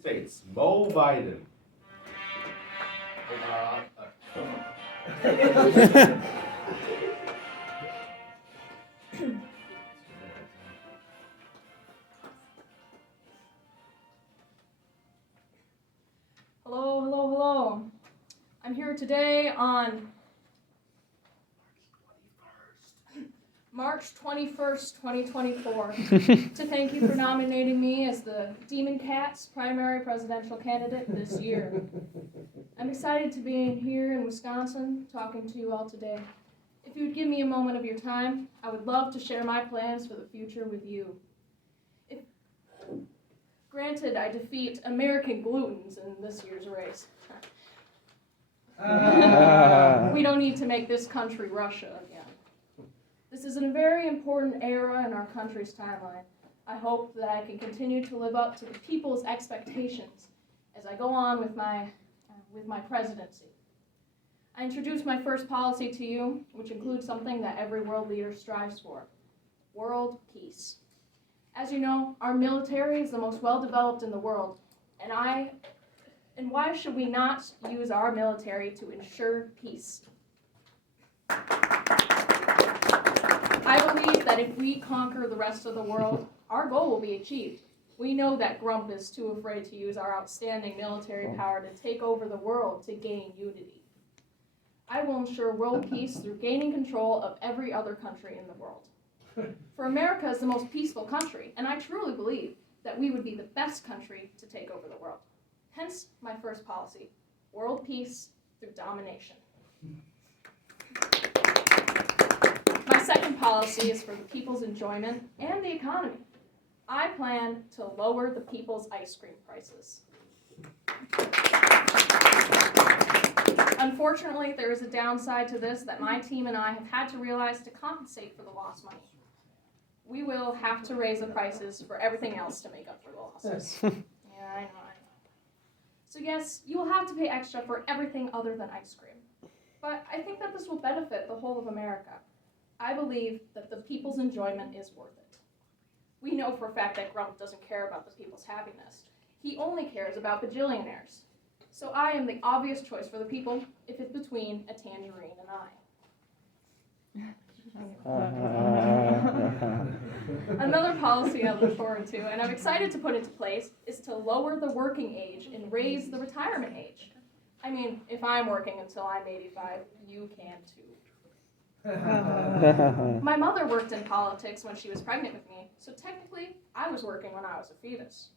States, Mo Viden. Hello, hello, hello. I'm here today on March 21st, 2024, to thank you for nominating me as the Demon Cat's primary presidential candidate this year. I'm excited to be here in Wisconsin talking to you all today. If you would give me a moment of your time, I would love to share my plans for the future with you. Granted, I defeat American glutens in this year's race. We don't need to make this country Russia again. This is a very important era in our country's timeline. I hope that I can continue to live up to the people's expectations as I go on with my presidency. I introduce my first policy to you, which includes something that every world leader strives for: world peace. As you know, our military is the most well-developed in the world, and why should we not use our military to ensure peace? I believe that if we conquer the rest of the world, our goal will be achieved. We know that Grump is too afraid to use our outstanding military power to take over the world to gain unity. I will ensure world peace through gaining control of every other country in the world. For America is the most peaceful country, and I truly believe that we would be the best country to take over the world. Hence, my first policy: world peace through domination. My second policy is for the people's enjoyment and the economy. I plan to lower the people's ice cream prices. Unfortunately, there is a downside to this that my team and I have had to realize to compensate for the lost money. We will have to raise the prices for everything else to make up for the losses. Yeah, I know. So yes, you will have to pay extra for everything other than ice cream. But I think that this will benefit the whole of America. I believe that the people's enjoyment is worth it. We know for a fact that Grump doesn't care about the people's happiness. He only cares about bajillionaires. So I am the obvious choice for the people if it's between a tangerine and I. Another policy I look forward to, and I'm excited to put into place, is to lower the working age and raise the retirement age. I mean, if I'm working until I'm 85, you can too. My mother worked in politics when she was pregnant with me, so technically I was working when I was a fetus.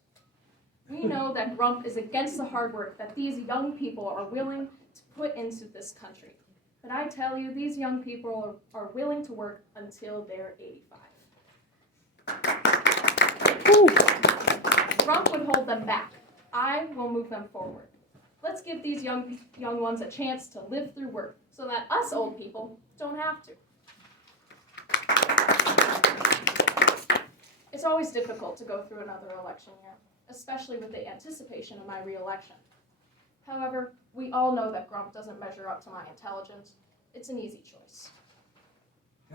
We know that Grump is against the hard work that these young people are willing to put into this country. But I tell you, these young people are willing to work until they're 85. Grump would hold them back. I will move them forward. Let's give these young ones a chance to live through work so that us old people don't have to. It's always difficult to go through another election year, especially with the anticipation of my re-election. However, we all know that Grump doesn't measure up to my intelligence. It's an easy choice.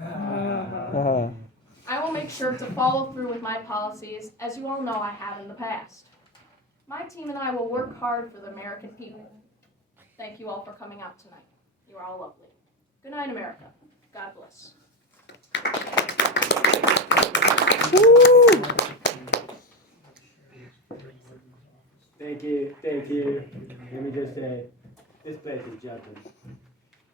I will make sure to follow through with my policies, as you all know I have in the past. My team and I will work hard for the American people. Thank you all for coming out tonight. You are all lovely. Good night, America. God bless. Thank you. Let me just say, this place is jumping.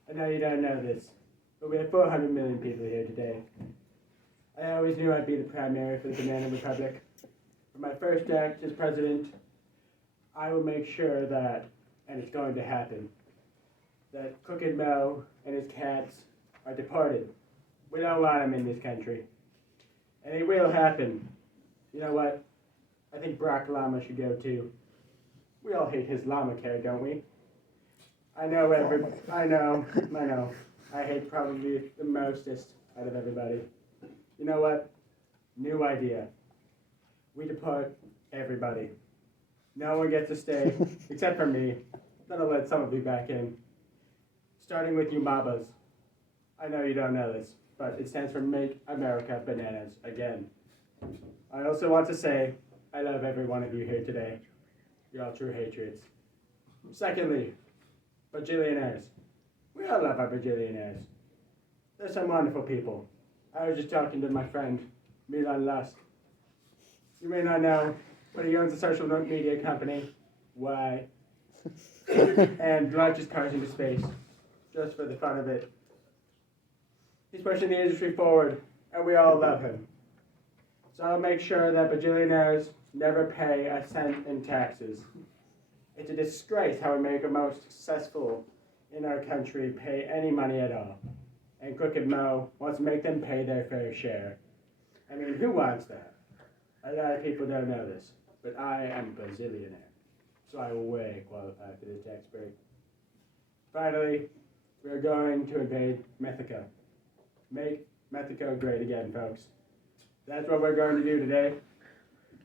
I know you don't know this, but we have 400 million people here today. I always knew I'd be the primary for the Banana Republic. For my first act as president, I will make sure that, and it's going to happen, that Crooked Mo and his cats are deported. We don't want them in this country. And it will happen. You know what? I think Barack Llama should go too. We all hate his llama care, don't we? I know. I hate probably the mostest out of everybody. You know what? New idea. We deport everybody. No one gets to stay, except for me. Then I'll let some of you back in. Starting with you Mabas. I know you don't know this, but it stands for Make America Bananas Again. I also want to say I love every one of you here today. You're all true patriots. Secondly, bajillionaires. We all love our bajillionaires. They're some wonderful people. I was just talking to my friend, Milan Lust. You may not know, but he owns a social media company, Y, and launches cars into space, just for the fun of it. He's pushing the industry forward, and we all love him. So I'll make sure that bajillionaires never pay a cent in taxes. It's a disgrace how America most successful in our country pay any money at all. And Crooked Mo wants to make them pay their fair share. I mean, who wants that? A lot of people don't know this, but I am a bazillionaire, so I will way qualify for this tax break. Finally, we are going to invade Mexico. Make Mexico great again, folks. That's what we're going to do today.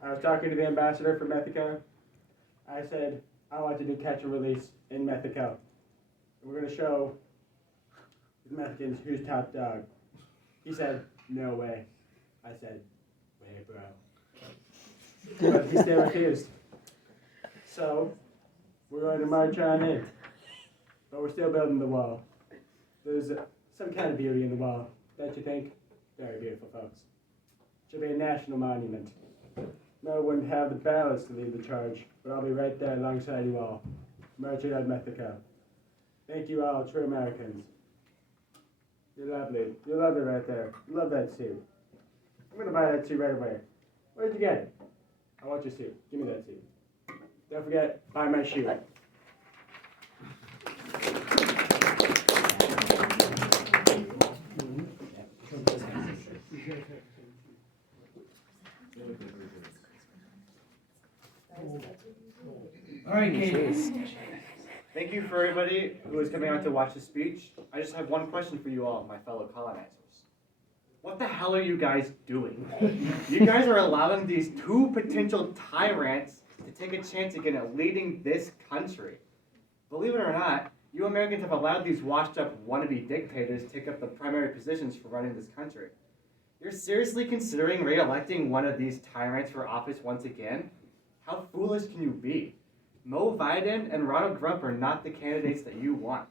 I was talking to the ambassador for Mexico. I said, I want to do catch and release in Mexico. We're going to show the Mexicans who's top dog. He said, no way. I said, way, bro. But he still refused. So, we're going to march on in. But we're still building the wall. There's some kind of beauty in the wall, don't you think? Very beautiful, folks. Should be a national monument. No one would have the balance to lead the charge, but I'll be right there alongside you all, marching on Mexico. Thank you all, true Americans. You're lovely. You're lovely right there. Love that suit. I'm going to buy that suit right away. Where'd you get it? I want your suit. Give me that suit. Don't forget, buy my shoe. All right, Katie. Thank you for everybody who is coming out to watch the speech. I just have one question for you all, my fellow colonizers. What the hell are you guys doing? You guys are allowing these two potential tyrants to take a chance again at leading this country. Believe it or not, you Americans have allowed these washed-up wannabe dictators to take up the primary positions for running this country. You're seriously considering re-electing one of these tyrants for office once again? How foolish can you be? Mo Viden and Ronald Grump are not the candidates that you want.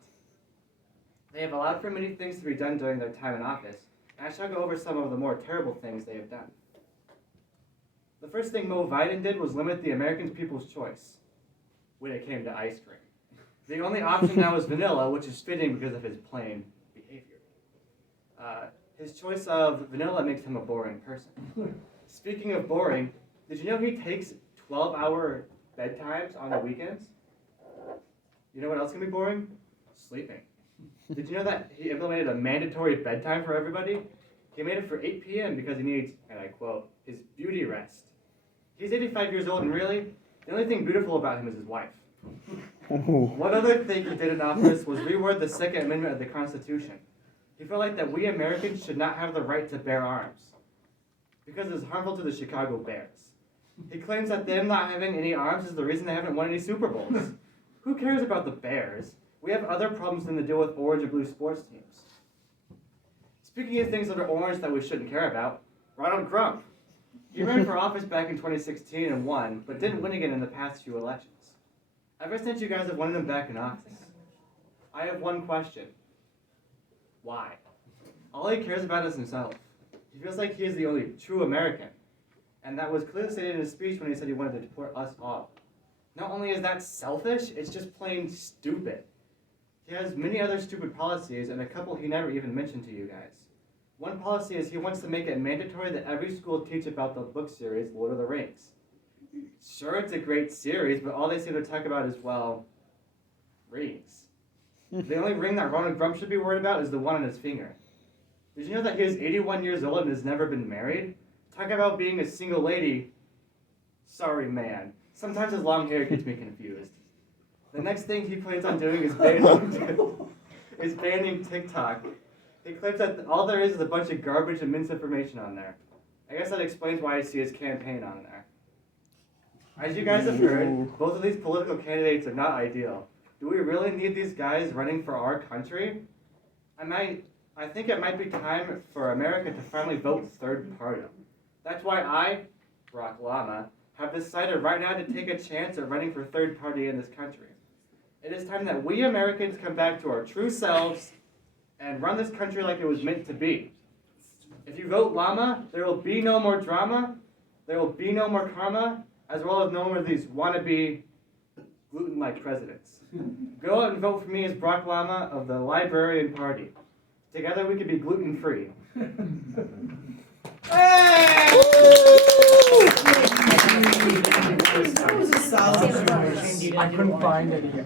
They have allowed for many things to be done during their time in office, and I shall go over some of the more terrible things they have done. The first thing Mo Viden did was limit the American people's choice when it came to ice cream. The only option now is vanilla, which is fitting because of his plain behavior. His choice of vanilla makes him a boring person. Speaking of boring, did you know he takes 12-hour bedtimes on the weekends? You know what else can be boring? Sleeping. Did you know that he implemented a mandatory bedtime for everybody? He made it for 8 p.m. because he needs, and I quote, his beauty rest. He's 85 years old, and really, the only thing beautiful about him is his wife. One other thing he did in office was reword the Second Amendment of the Constitution. He felt like that we Americans should not have the right to bear arms because it's harmful to the Chicago Bears. He claims that them not having any arms is the reason they haven't won any Super Bowls. Who cares about the Bears? We have other problems than to deal with orange or blue sports teams. Speaking of things that are orange that we shouldn't care about, Ronald Grump. He ran for office back in 2016 and won, but didn't win again in the past few elections. Ever since you guys have wanted him back in office, I have one question. Why? All he cares about is himself. He feels like he is the only true American. And that was clearly stated in his speech when he said he wanted to deport us all. Not only is that selfish, it's just plain stupid. He has many other stupid policies, and a couple he never even mentioned to you guys. One policy is he wants to make it mandatory that every school teach about the book series, Lord of the Rings. Sure, it's a great series, but all they seem to talk about is, well, rings. The only ring that Ronald Grump should be worried about is the one on his finger. Did you know that he is 81 years old and has never been married? Talk about being a single lady. Sorry, man. Sometimes his long hair gets me confused. The next thing he plans on doing is banning TikTok. He claims that all there is a bunch of garbage and misinformation on there. I guess that explains why I see his campaign on there. As you guys have heard, both of these political candidates are not ideal. Do we really need these guys running for our country? I think it might be time for America to finally vote third party. That's why I, Barack Obama, have decided right now to take a chance at running for third party in this country. It is time that we Americans come back to our true selves and run this country like it was meant to be. If you vote llama, there will be no more drama, there will be no more karma, as well as no more of these wannabe gluten-like presidents. Go out and vote for me as Brock Llama of the Librarian Party. Together we can be gluten-free. That was a solid. I couldn't find any.